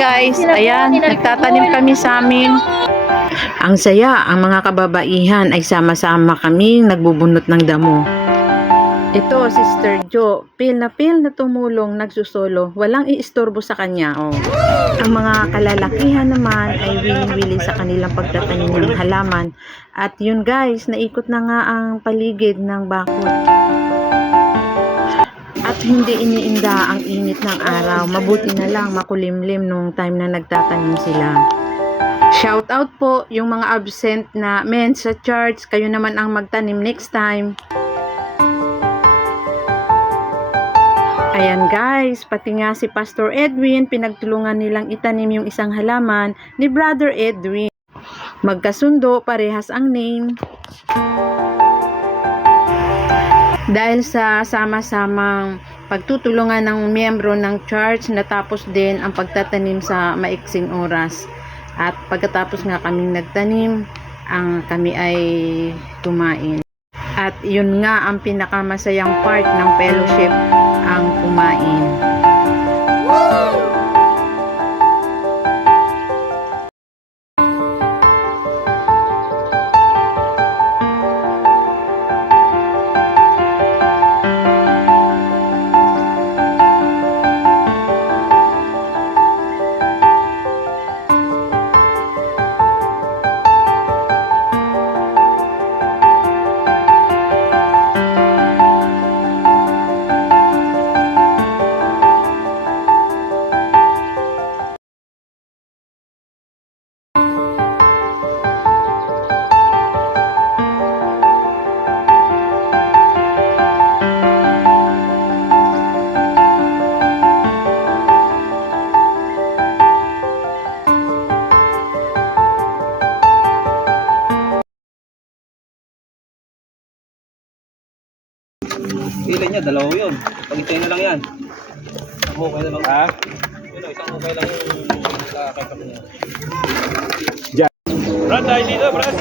guys, ayan, nagtatanim kami sa amin. Ang saya, ang mga kababaihan ay sama-sama kaming nagbubunot ng damo. Ito, Sister Jo, pil na tumulong, nagsusolo, walang iistorbo sa kanya. Oh. Ang mga kalalakihan naman ay willing-willing sa kanilang pagtatanim ng halaman. At yun guys, naikot na nga ang paligid ng bakod. At hindi iniinda ang init ng araw. Mabuti na lang makulimlim nung time na nagtatanim sila. Shout out po yung mga absent na men sa church. Kayo naman ang magtanim next time. Ayan guys, pati nga si Pastor Edwin, pinagtulungan nilang itanim yung isang halaman ni Brother Edwin. Magkasundo, parehas ang name. Dahil sa sama-samang pagtutulungan ng miyembro ng church, natapos din ang pagtatanim sa maiksing oras. At pagkatapos nga kaming nagtanim, kami ay kumain. At yun nga ang pinakamasayang part ng fellowship, ang kumain. Pila niya, dalawa yun. Pag-itay na lang yan. Isang hukay na lang. Ha? Yun o, isang hukay lang yung kakakita ko niya. Diyan. Brad, dahil dito, Brad.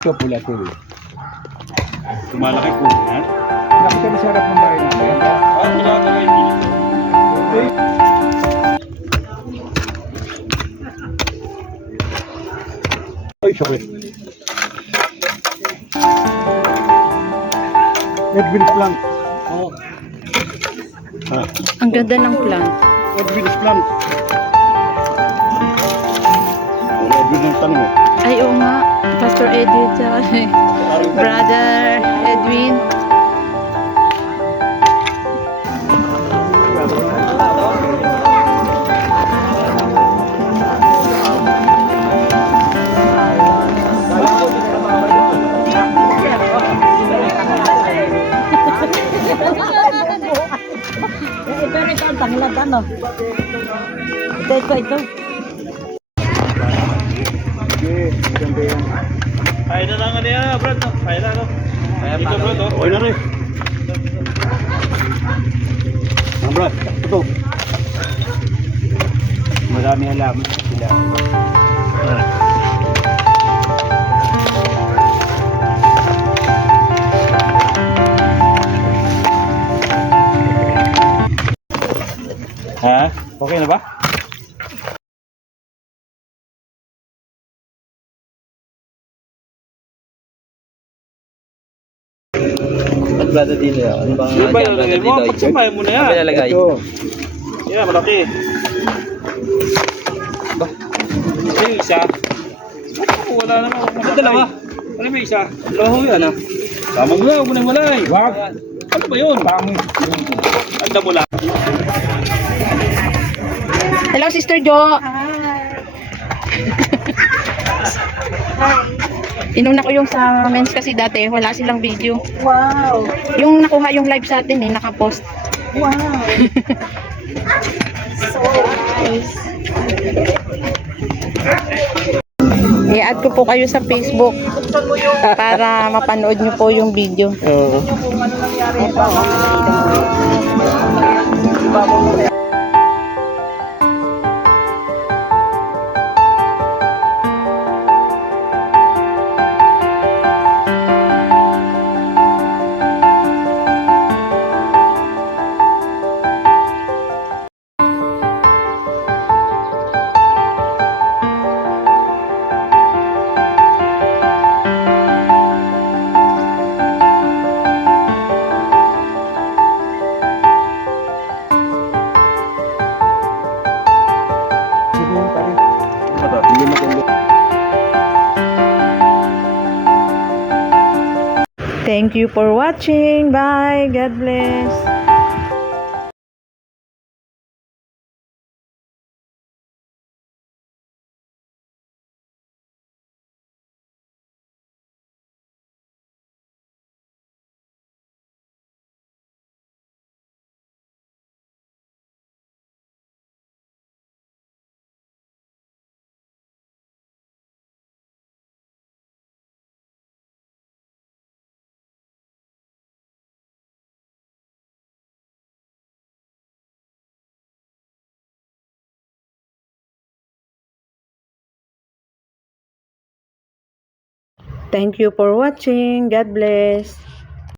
Ito pula ko. Tumalaki po. Ha? Nakita mo sa harap ng bahay natin. Wala talaga yung dito. Ay, sorry. Edwin's plant. Oo. Ang ganda ng plant. Edwin's plant. Edwin yung tanong eh. Ay, oo nga. Pastor Edwin, Brother Edwin. Ito ang tanglad ano. Ito. Okay, ganda yan. Kaya na lang niya, Brad. Kaya na, no? Kaya dito, Brad, oh. Okay na rin. Ang brad, ito. Marami halaman sila. Ha? Okay na ba? Brother dito, ano bang Di ba ilalagay mo? Pagsamay mo na yan. Ano ilalagay? Ito. Yan, malaki. Ba? Yung isa. Ako, wala naman. Ano dalawa? Ano ba isa? Dalawa ho yan, ah. Tama mo lang, huwag mo nang malay. Wag. Ano ba yun? Pangit. Anda mo lang. Hello, Sister Jo. Inuna ko yung sa men's kasi dati, wala silang video. Wow. Yung nakuha yung live sa atin nakapost. Wow. So nice. I-add ko po kayo sa Facebook para mapanood nyo po yung video. Oo. Thank you for watching. Bye. God bless. Thank you for watching. God bless.